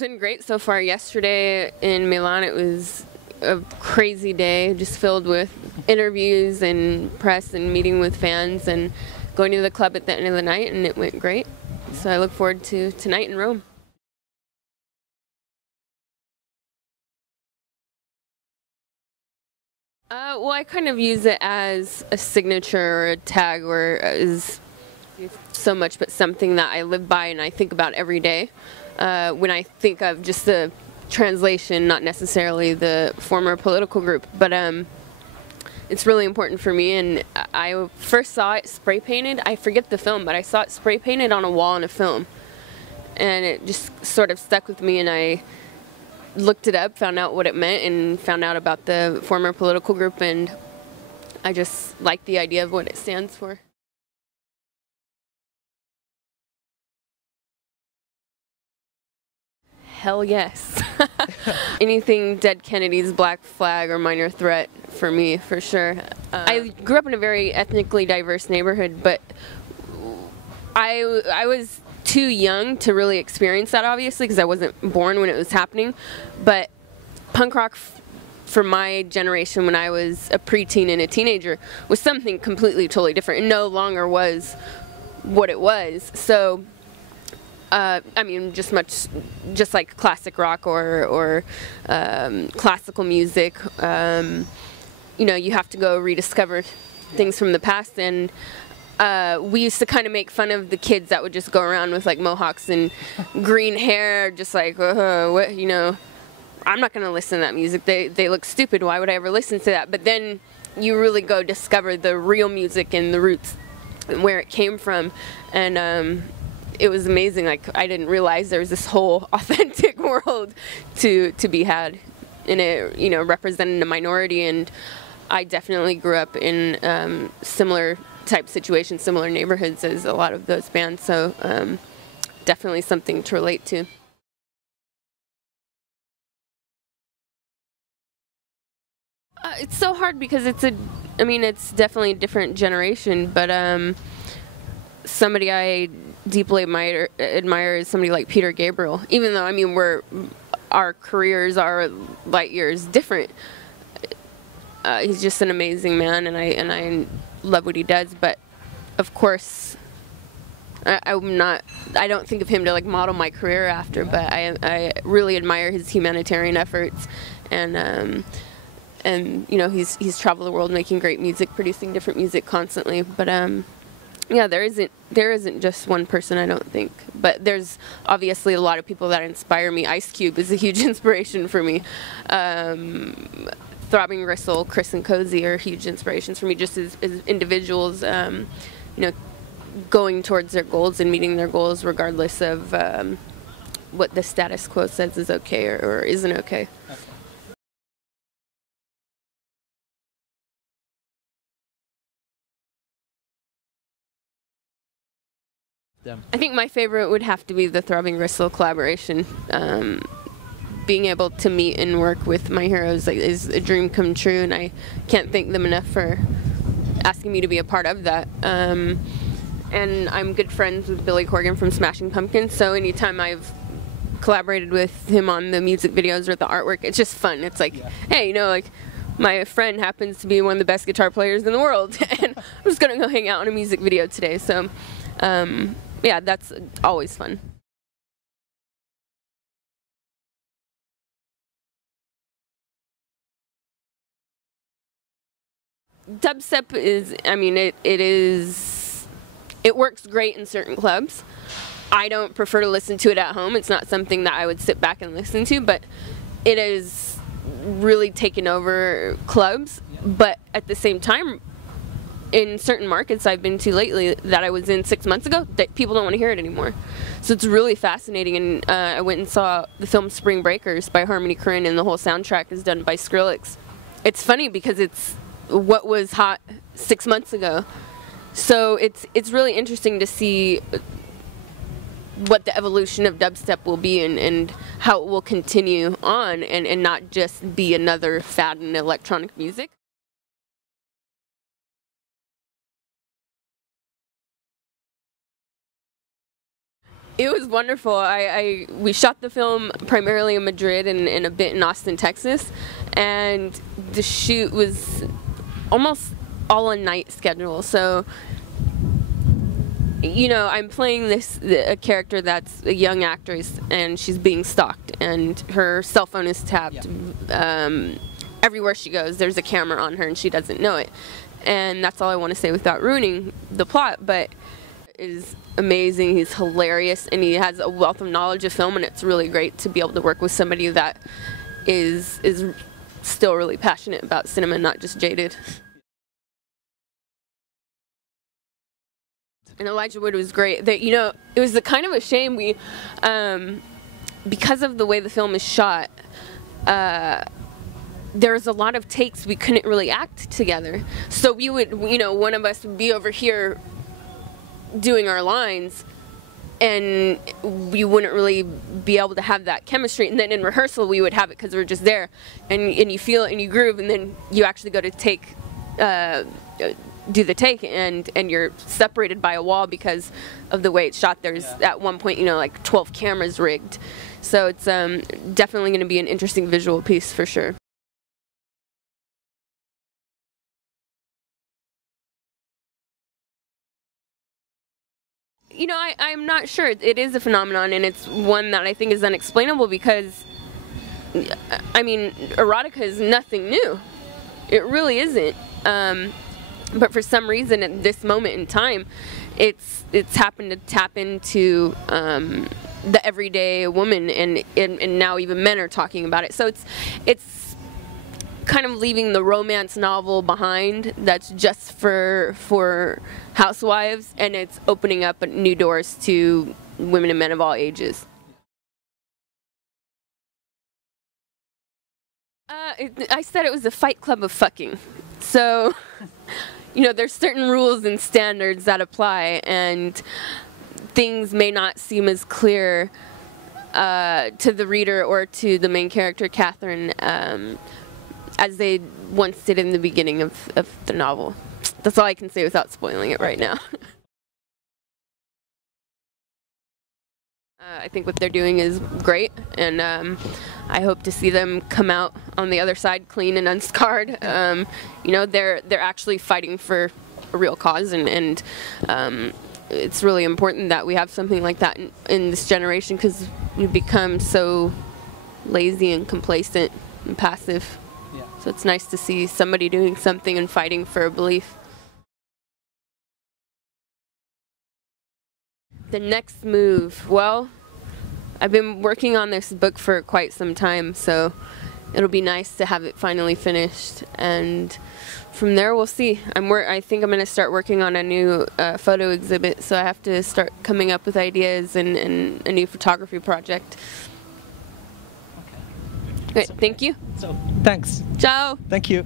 It's been great so far. Yesterday in Milan, it was a crazy day, just filled with interviews and press and meeting with fans and going to the club at the end of the night, and it went great. So I look forward to tonight in Rome. Well, I kind of use it as a signature or a tag, or as so much, but something that I live by and I think about every day. When I think of just the translation, not necessarily the former political group, but it's really important for me. And I first saw it spray painted. I forget the film, but I saw it spray painted on a wall in a film, and it just sort of stuck with me. And I looked it up, found out what it meant, and found out about the former political group, and I just like the idea of what it stands for. Hell yes. Anything Dead Kennedys, Black Flag, or Minor Threat for me, for sure. I grew up in a very ethnically diverse neighborhood, but I was too young to really experience that, obviously, because I wasn't born when it was happening. But punk rock for my generation, when I was a preteen and a teenager, was something completely, totally different. It no longer was what it was. So I mean, just like classic rock or classical music, you know, you have to go rediscover things from the past. And we used to kind of make fun of the kids that would just go around with like mohawks and green hair, just like, what, you know, I'm not going to listen to that music. They look stupid. Why would I ever listen to that? But then you really go discover the real music and the roots and where it came from. And it was amazing. Like, I didn't realize there was this whole authentic world to be had, and it, you know, represented a minority. And I definitely grew up in similar type situations, similar neighborhoods as a lot of those bands. So definitely something to relate to. It's so hard because it's it's definitely a different generation, but somebody I deeply admire is somebody like Peter Gabriel. Even though, I mean, our careers are light years different, he's just an amazing man, and I love what he does. But of course, I don't think of him to like model my career after. But I really admire his humanitarian efforts, and you know, he's traveled the world making great music, producing different music constantly. But yeah, there isn't just one person, I don't think. But there's obviously a lot of people that inspire me. Ice Cube is a huge inspiration for me. Throbbing Gristle, Chris and Cozy are huge inspirations for me, just as individuals, you know, going towards their goals and meeting their goals regardless of what the status quo says is okay or isn't okay. I think my favorite would have to be the Throbbing Gristle collaboration. Being able to meet and work with my heroes is a dream come true, and I can't thank them enough for asking me to be a part of that. And I'm good friends with Billy Corgan from Smashing Pumpkins, so anytime I've collaborated with him on the music videos or the artwork, it's just fun. It's like, hey, you know, like, my friend happens to be one of the best guitar players in the world, and I'm just gonna go hang out in a music video today. So yeah, that's always fun. Dubstep is, I mean, it works great in certain clubs. I don't prefer to listen to it at home. It's not something that I would sit back and listen to, but it is really taken over clubs. But at the same time, in certain markets I've been to lately that I was in 6 months ago, that people don't want to hear it anymore. So it's really fascinating. And I went and saw the film Spring Breakers by Harmony Korine, and the whole soundtrack is done by Skrillex. It's funny because it's what was hot 6 months ago. So it's really interesting to see what the evolution of dubstep will be, and how it will continue on, and not just be another fad in electronic music. It was wonderful. We shot the film primarily in Madrid and a bit in Austin, Texas, and the shoot was almost all a night schedule. So, you know, I'm playing a character that's a young actress, and she's being stalked, and her cell phone is tapped. Everywhere she goes, there's a camera on her, and she doesn't know it. And that's all I want to say without ruining the plot, but is amazing. He's hilarious, and he has a wealth of knowledge of film, and it's really great to be able to work with somebody that is still really passionate about cinema, not just jaded. And Elijah Wood was great. You know, it was kind of a shame we, because of the way the film is shot, there was a lot of takes we couldn't really act together. So we would, you know, one of us would be over here doing our lines, and we wouldn't really be able to have that chemistry. And then in rehearsal we would have it because we're just there, and you feel it and you groove, and then you actually go to do the take, and you're separated by a wall because of the way it's shot. There's at one point, you know, like 12 cameras rigged. So it's definitely going to be an interesting visual piece for sure. You know, I'm not sure. It is a phenomenon, and it's one that I think is unexplainable because, I mean, erotica is nothing new. It really isn't. But for some reason, at this moment in time, it's happened to tap into the everyday woman, and now even men are talking about it. So it's kind of leaving the romance novel behind that's just for housewives, and it's opening up new doors to women and men of all ages. I said it was a fight club of fucking. So, you know, there's certain rules and standards that apply, and things may not seem as clear to the reader or to the main character, Catherine, as they once did in the beginning of the novel. That's all I can say without spoiling it right now. I think what they're doing is great, and I hope to see them come out on the other side clean and unscarred. You know, they're actually fighting for a real cause, and it's really important that we have something like that in this generation, because we've become so lazy and complacent and passive. Yeah. So it's nice to see somebody doing something and fighting for a belief. The next move, well, I've been working on this book for quite some time, so it'll be nice to have it finally finished, and from there we'll see. I think I'm going to start working on a new photo exhibit, so I have to start coming up with ideas and a new photography project. Okay. Great, thank you. So, thanks. Ciao. Thank you.